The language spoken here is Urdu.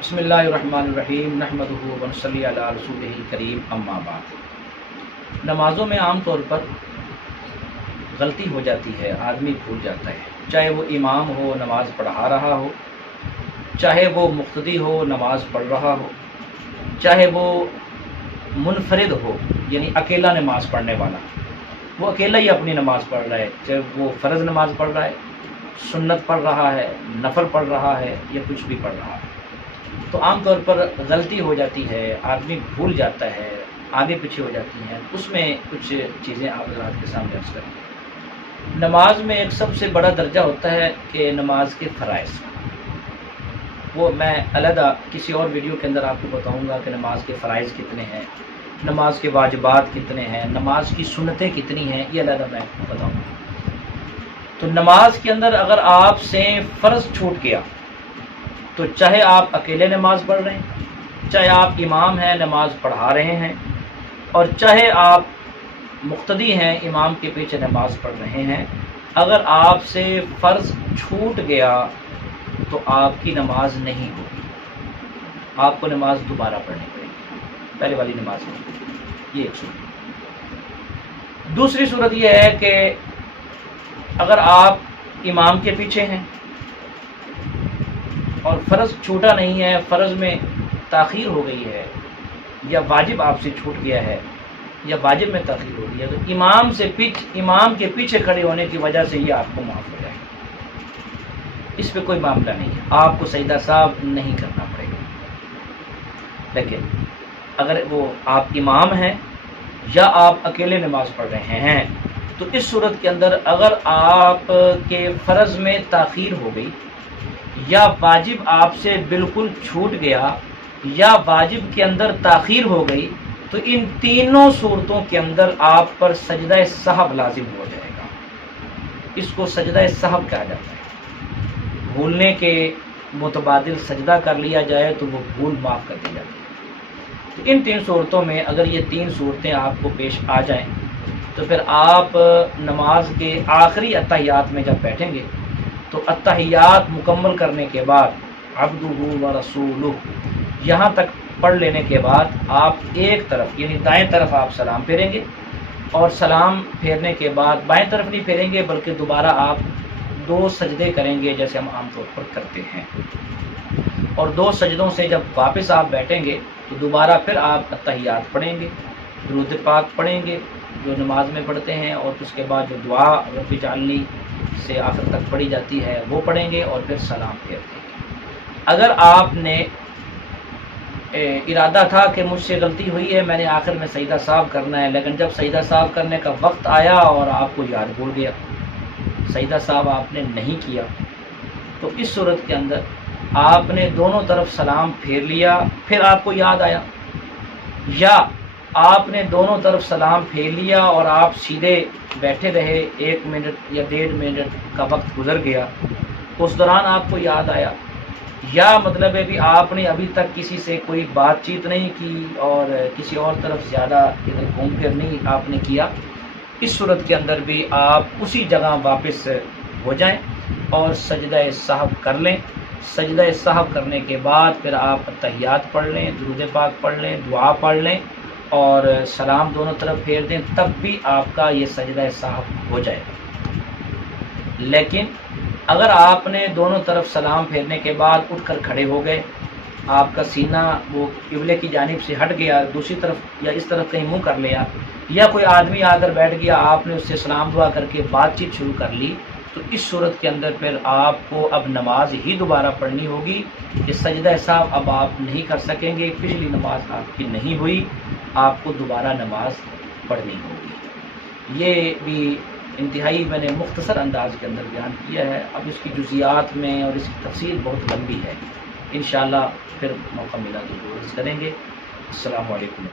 بسم اللہ الرحمن الرحیم نحمدہ ونصلی علی رسولہ الکریم اما بعد۔ نمازوں میں عام طور پر غلطی ہو جاتی ہے، آدمی بھول جاتا ہے، چاہے وہ امام ہو نماز پڑھا رہا ہو، چاہے وہ مقتدی ہو نماز پڑھ رہا ہو، چاہے وہ منفرد ہو یعنی اکیلا نماز پڑھنے والا، وہ اکیلا ہی اپنی نماز پڑھ رہا ہے، چاہے وہ فرض نماز پڑھ رہا ہے، سنت پڑھ رہا ہے، نفل پڑھ رہا ہے یا کچھ بھی پڑھ رہا ہے، تو عام طور پر غلطی ہو جاتی ہے، آدمی بھول جاتا ہے، آگے پیچھے ہو جاتی ہیں۔ اس میں کچھ چیزیں آپ حضرات کے سامنے عرض کریں۔ نماز میں ایک سب سے بڑا درجہ ہوتا ہے کہ نماز کے فرائض، وہ میں علیحدہ کسی اور ویڈیو کے اندر آپ کو بتاؤں گا کہ نماز کے فرائض کتنے ہیں، نماز کے واجبات کتنے ہیں، نماز کی سنتیں کتنی ہیں، یہ علیحدہ میں بتاؤں گا۔ تو نماز کے اندر اگر آپ سے فرض چھوٹ گیا تو چاہے آپ اکیلے نماز پڑھ رہے ہیں، چاہے آپ امام ہیں نماز پڑھا رہے ہیں، اور چاہے آپ مقتدی ہیں امام کے پیچھے نماز پڑھ رہے ہیں، اگر آپ سے فرض چھوٹ گیا تو آپ کی نماز نہیں ہوگی، آپ کو نماز دوبارہ پڑھنی پڑے گی، پہلے والی نماز نہیں۔ یہ ایک صورت۔ دوسری صورت یہ ہے کہ اگر آپ امام کے پیچھے ہیں اور فرض چھوٹا نہیں ہے، فرض میں تاخیر ہو گئی ہے، یا واجب آپ سے چھوٹ گیا ہے، یا واجب میں تاخیر ہو گئی ہے، تو امام کے پیچھے کھڑے ہونے کی وجہ سے یہ آپ کو معاف ہو جائے گا، اس پہ کوئی معاملہ نہیں ہے، آپ کو سجدہ صاحب نہیں کرنا پڑے گا۔ لیکن اگر وہ آپ امام ہیں یا آپ اکیلے نماز پڑھ رہے ہیں تو اس صورت کے اندر اگر آپ کے فرض میں تاخیر ہو گئی، یا واجب آپ سے بالکل چھوٹ گیا، یا واجب کے اندر تاخیر ہو گئی، تو ان تینوں صورتوں کے اندر آپ پر سجدہ سہو لازم ہو جائے گا۔ اس کو سجدہ سہو کہا جاتا ہے۔ بھولنے کے متبادل سجدہ کر لیا جائے تو وہ بھول معاف کر دی جاتی ہے۔ تو ان تین صورتوں میں اگر یہ تین صورتیں آپ کو پیش آ جائیں تو پھر آپ نماز کے آخری اتحیات میں جب بیٹھیں گے تو اتحیات مکمل کرنے کے بعد عبدہ و رسولہ یہاں تک پڑھ لینے کے بعد آپ ایک طرف یعنی دائیں طرف آپ سلام پھیریں گے، اور سلام پھیرنے کے بعد بائیں طرف نہیں پھیریں گے بلکہ دوبارہ آپ 2 سجدے کریں گے جیسے ہم عام طور پر کرتے ہیں، اور 2 سجدوں سے جب واپس آپ بیٹھیں گے تو دوبارہ پھر آپ اتحیات پڑھیں گے، درود پاک پڑھیں گے جو نماز میں پڑھتے ہیں، اور اس کے بعد جو دعا رب اجعلنی سے آخر تک پڑھی جاتی ہے وہ پڑھیں گے، اور پھر سلام پھیر دیں گے۔ اگر آپ نے ارادہ تھا کہ مجھ سے غلطی ہوئی ہے، میں نے آخر میں سجدہ صاحب کرنا ہے، لیکن جب سجدہ صاحب کرنے کا وقت آیا اور آپ کو یاد بھول گیا، سجدہ صاحب آپ نے نہیں کیا، تو اس صورت کے اندر آپ نے دونوں طرف سلام پھیر لیا، پھر آپ کو یاد آیا، یا آپ نے دونوں طرف سلام پھیر لیا اور آپ سیدھے بیٹھے رہے، 1 منٹ یا 1.5 منٹ کا وقت گزر گیا، اس دوران آپ کو یاد آیا، یا مطلب ہے بھی آپ نے ابھی تک کسی سے کوئی بات چیت نہیں کی اور کسی اور طرف زیادہ ادھر گھوم پھر نہیں آپ نے کیا، اس صورت کے اندر بھی آپ اسی جگہ واپس ہو جائیں اور سجدہ سہو کر لیں۔ سجدہ سہو کرنے کے بعد پھر آپ اتحیات پڑھ لیں، درود پاک پڑھ لیں، دعا پڑھ لیں اور سلام دونوں طرف پھیر دیں، تب بھی آپ کا یہ سجدہ سہو ہو جائے گا۔ لیکن اگر آپ نے دونوں طرف سلام پھیرنے کے بعد اٹھ کر کھڑے ہو گئے، آپ کا سینہ وہ قبلے کی جانب سے ہٹ گیا، دوسری طرف یا اس طرف کہیں منہ کر لیا، یا کوئی آدمی آ کر بیٹھ گیا، آپ نے اس سے سلام دعا کر کے بات چیت شروع کر لی، تو اس صورت کے اندر پھر آپ کو اب نماز ہی دوبارہ پڑھنی ہوگی، کہ سجدہ سہو اب آپ نہیں کر سکیں گے، پچھلی نماز آپ کی نہیں ہوئی، آپ کو دوبارہ نماز پڑھنی ہوگی۔ یہ بھی انتہائی میں نے مختصر انداز کے اندر بیان کیا ہے، اب اس کی جزیات میں اور اس کی تفصیل بہت لمبی ہے، انشاءاللہ پھر موقع ملا تو ضرور کریں گے۔ السلام علیکم۔